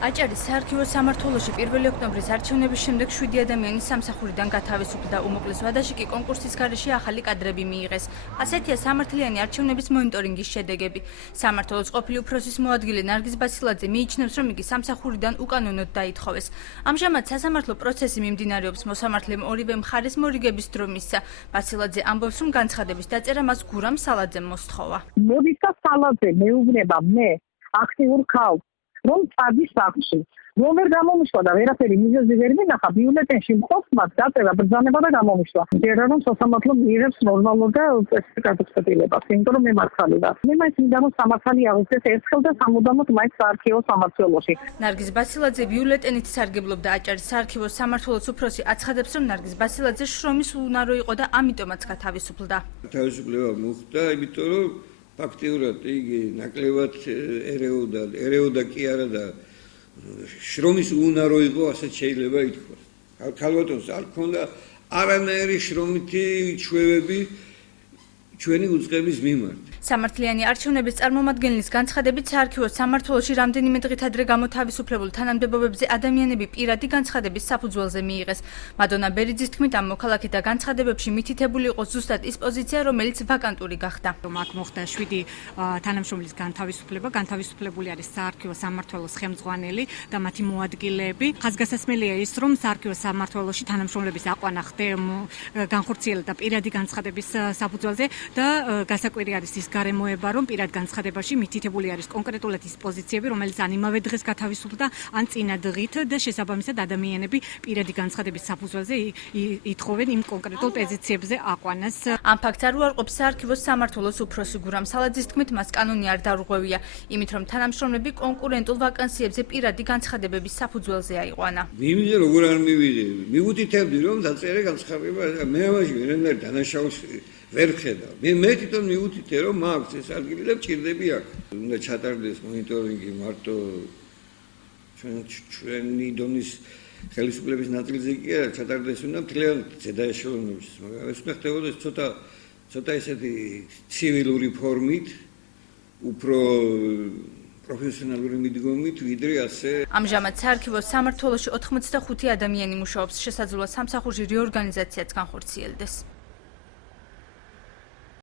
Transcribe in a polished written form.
აჭარის საარქივო სამმართველოში 1 ოქტომბრის არჩევნების შემდეგ 7 ადამიანი სამსახურიდან გათავისუფლდა. უმოკლეს ვადაში კი კონკურსის გარეშე ახალი კადრები მიიღეს. ასეთია სამართლიანი არჩევნების მონიტორინგის შედეგები. სამმართველოს ყოფილი უფროსის მოადგილე ნარგიზ ბასილაძე მიიჩნევს, რომ იგი სამსახურიდან უკანონოდ დაითხოვეს. ამჟამად სასამართლო პროცესი მიმდინარეობს. მოსამართლემ ორივე მხარეს მორიგების დრო მისცა. ბასილაძე ამბობს, რომ განცხადების დაწერა მას გურამ სალაძემ მოსთხოვა. მოდით და სალაძე მეუბნება მე აქტიურ ხალხს, რომ წადის სახლში. რომ ვერ გამომიშვა და ვერაფერი მიზეზი ვერ მინახა, ბიულეტენში მყოფ მათ დაწერა ბრძანება და გამომიშვა. მერე რომ სასამართლო მიიღებს ნორმალურ და წესრიგ გადაწყვეტილებას, იმიტომ რომ მე მართალი ვარ. მე მაინც მინდა რომ სამართალი აღიქვეს ერთხელ და სამუდამოდ მაინც საარქივო სამმართველოში. ნარგიზ ბასილაძე ბიულეტენით სარგებლობდა. აჭარის საარქივო სამმართველოს უფროსი აცხადებს, რომ ნარგიზ ბასილაძე შრომის უნარო იყო და ამიტომაც გათავისუფლდა. თავისუფლება მოხდა, იმიტომ რომ ფაქტიურად იგი ნაკლებად ერეოდა კი არა და შრომის უნარო იყო, ასეც შეიძლება ითქვას. ქალბატონს არ ქონდა არანაირი შრომითი ჩვევები ჩვენი უწყების მიმართ. სამართლიანი არჩევნების წარმომადგენლის განცხადებით საარქივო სამმართველოში რამდენიმე დღით ადრე გამოთავისუფლებულ თანამდებობებზე ადამიანები პირადი განცხადების საფუძველზე მიიღეს. მადონა ბერიძის თქმით, ამ მოქალაქეთა განცხადებებში მითითებული იყო ზუსტად ის პოზიცია, რომელიც ვაკანტური გახდა. აქ მოხდა 7 თანამშრომლის განთავისუფლება, განთავისუფლებული არის საარქივო სამმართველოს ხელმძღვანელი და მათი მოადგილეები. ხაზგასასმელია ის, რომ საარქივო სამმართველოში თანამშრომლების აყვანა განხორციელდა პირადი განცხადების საფუძველზე და გასაკვირი არის ის გარემოება, რომ პირად განცხადებაში მითითებული არის კონკრეტულად ის პოზიციები, რომელიც ან იმავე დღეს გათავისუფლდა, ან წინა დღით და შესაბამისად ადამიანები პირადი განცხადების საფუძველზე ითხოვენ იმ კონკრეტულ პოზიციებზე აყვანას. ამ ფაქტს არ უარყოფს საარქივო სამმართველოს უფროსი გურამ სალაძის თქმით, მას კანონი არ დაურღვევია, იმით რომ თანამშრომლები კონკურენტულ ვაკანსიებზე პირადი განცხადებების საფუძველზე აიყვანა. მივიდე როგორ არ მივიდე, მივუთითებდი რომ დაწერე განცხადება, მე ამაში ვერანაირ დანაშაულს ვერ ხედავ. მე თვითონ მივუთითე რომ მაქვს ეს ადგილი და ჭირდები აქ. უნდა ჩატარდეს მონიტორინგი მარტო ჩვენი დონის ხელისუფლების ნაწილზე კი არა, ჩატარდეს უნდა მთლიანად ზედაეშელონებაში, მაგრამ ეს უნდა ხდებოდეს ცოტა ესეთი ცივილური ფორმით, უფრო პროფესიონალური მიდგომით, ვიდრე ასე. ამჟამად საარქივო სამმართველოში 85 ადამიანი მუშაობს, შესაძლოა სამსახურში რეორგანიზაციაც განხორციელდეს.